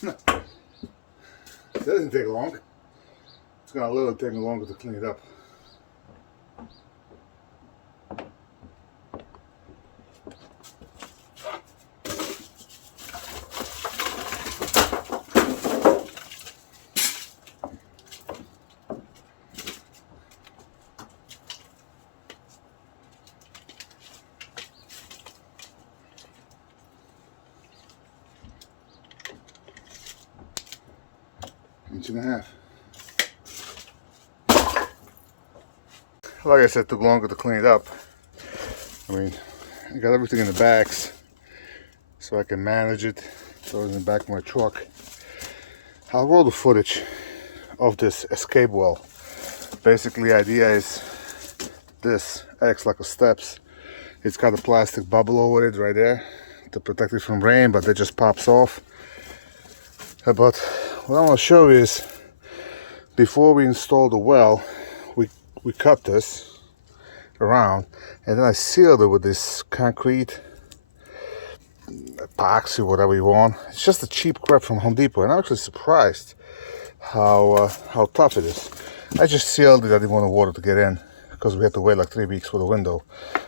That didn't take long. It's gonna literally take me longer to clean it up. Inch and a half. Like I said, it took longer to clean it up. I mean, I got everything in the bags so I can manage it. Throw it in the back of my truck. I'll roll the footage of this escape well. Basically, the idea is this acts like a steps. It's got a plastic bubble over it right there to protect it from rain, but it just pops off. But what I want to show you is, before we install the well, we cut this around, and then I sealed it with this concrete epoxy, whatever you want. It's just a cheap crap from Home Depot, and I'm actually surprised how tough it is. I just sealed it. I didn't want the water to get in because we had to wait like 3 weeks for the window,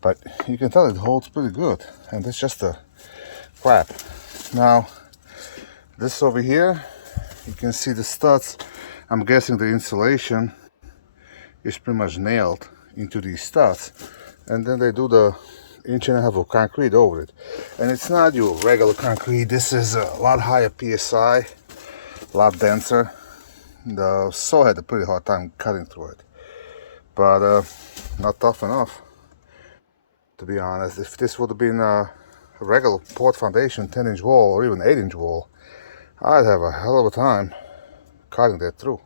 but you can tell it holds pretty good, and it's just a crap. Now this over here, you can see the studs. I'm guessing the insulation is pretty much nailed into these studs, and then they do the 1.5 inches of concrete over it. And it's not your regular concrete. This is a lot higher PSI, a lot denser. The saw had a pretty hard time cutting through it, but not tough enough, to be honest. If this would have been a regular port foundation 10-inch wall or even 8-inch wall, I'd have a hell of a time cutting that through.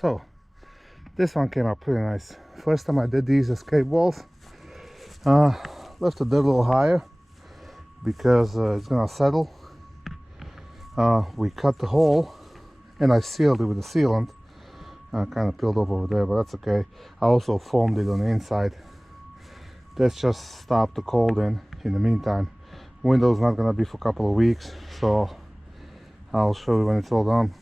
So this one came out pretty nice. First time I did these escape walls, left it a little higher because it's gonna settle. We cut the hole and I sealed it with a sealant. Kind of peeled up over there, but that's okay. I also foamed it on the inside. That's just stop the cold in the meantime. Window's not gonna be for a couple of weeks, so I'll show you when it's all done.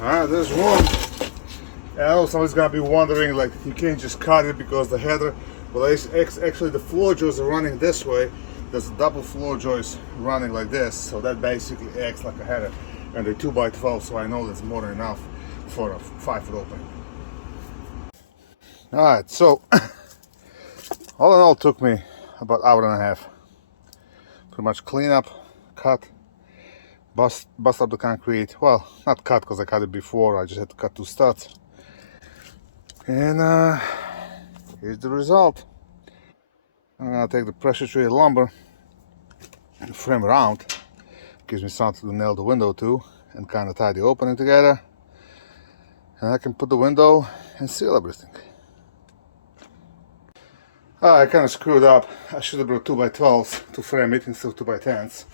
Alright, there's one. And I know somebody's gonna be wondering, like, you can't just cut it because the header, well, actually the floor joists are running this way. There's a double floor joist running like this, so that basically acts like a header. And they're 2x12, so I know that's more than enough for a 5-foot opening. Alright, so all in all it took me about an hour and a half. Pretty much clean up, cut, bust up the concrete. Well, not cut because I cut it before, I just had to cut 2 studs. And here's the result. I'm gonna take the pressure treated lumber and frame around. Gives me something to nail the window to and kind of tie the opening together. And I can put the window and seal everything. I kind of screwed up. I should have brought 2x12s to frame it instead of 2x10s.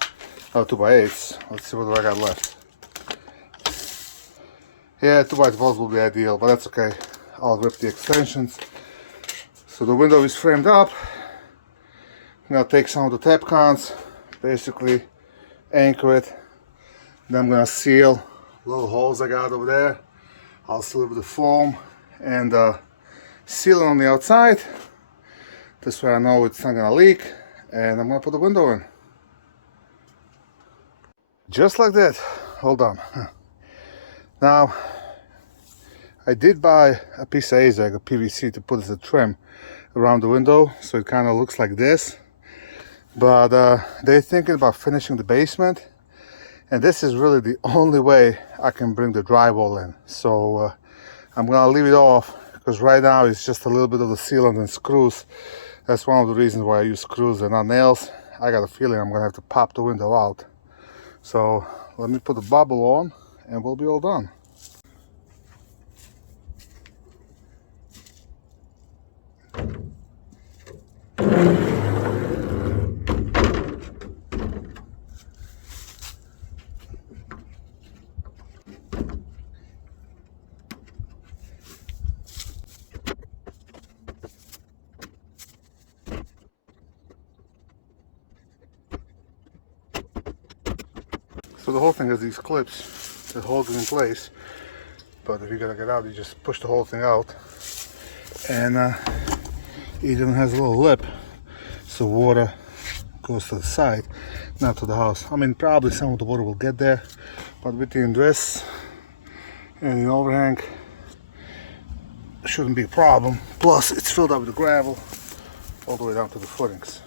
Or 2x8s. Let's see what I got left. Yeah, 2x12s will be ideal, but that's okay. I'll rip the extensions. So the window is framed up. I'm gonna take some of the tap cons, basically anchor it. Then I'm gonna seal little holes I got over there. I'll seal it with the foam and seal it on the outside. This way I know it's not gonna leak, and I'm gonna put the window in. Just like that. Hold on. Now, I did buy a piece of AZAG, a PVC, to put as a trim around the window, so it kind of looks like this. But they're thinking about finishing the basement, and this is really the only way I can bring the drywall in. So I'm gonna leave it off, because right now it's just a little bit of the sealant and screws. That's one of the reasons why I use screws and not nails. I got a feeling I'm gonna have to pop the window out. So let me put the bubble on and we'll be all done. So the whole thing has these clips that hold it in place, but if you're gonna get out, you just push the whole thing out, and it even has a little lip so water goes to the side, not to the house. I mean, probably some of the water will get there, but between this and the overhang shouldn't be a problem. Plus it's filled up with gravel all the way down to the footings.